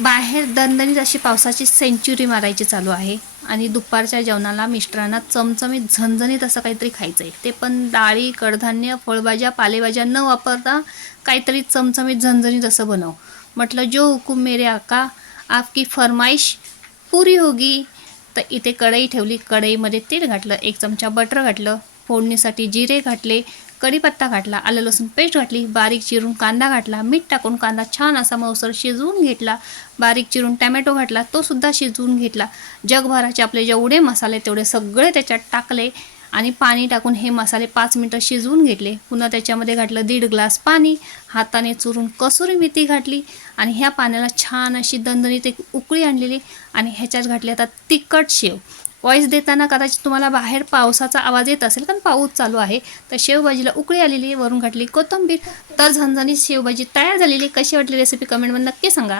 बाहेर दणदणीत अशी पावसाची सेंचुरी मारायची चालू आहे आणि दुपारच्या जेवणाला मिस्टरांना चमचमीत झणझणीत असं काहीतरी खायचं आहे. ते पण डाळी, कडधान्य, फळभाज्या, पालेभाज्या न वापरता काहीतरी चमचमीत झणझणीत असं बनव. म्हटलं जो हुकूम मेरे आका, आपकी फरमाईश पुरी होगी. तर इथे कढई ठेवली. कढईमध्ये तेल घातलं, 1 चमचा बटर घातलं, फोडणीसाठी जिरे घातले, कढीपत्ता घातला, आलं लसूण पेस्ट घातली, बारीक चिरून कांदा घातला, मीठ टाकून कांदा छान असा मऊसर शिजवून घेतला, बारीक चिरून टॅमॅटो घातला, तो सुद्धा शिजवून घेतला. जगभराचे आपले जेवढे मसाले तेवढे सगळे त्याच्यात टाकले आणि पाणी टाकून हे मसाले 5 मिनटं शिजवून घेतले. पुन्हा त्याच्यामध्ये घातलं 1.5 ग्लास पाणी, हाताने चुरून कसुरी मेथी घातली आणि ह्या पाण्याला छान अशी दणदणीत एक उकळी आणलेली आणि ह्याच्यात घातली आता तिखट शेव. वॉईस देताना कदाचित तुम्हाला बाहेर पावसाचा आवाज येत असेल कारण पाऊस चालू आहे. तर शेवभाजीला उकळी आलेली, वरून घातली कोथिंबीर. तर झणझणीत शेवभाजी तयार झालेली. कशी वाटली रेसिपी कमेंटमध्ये नक्की सांगा.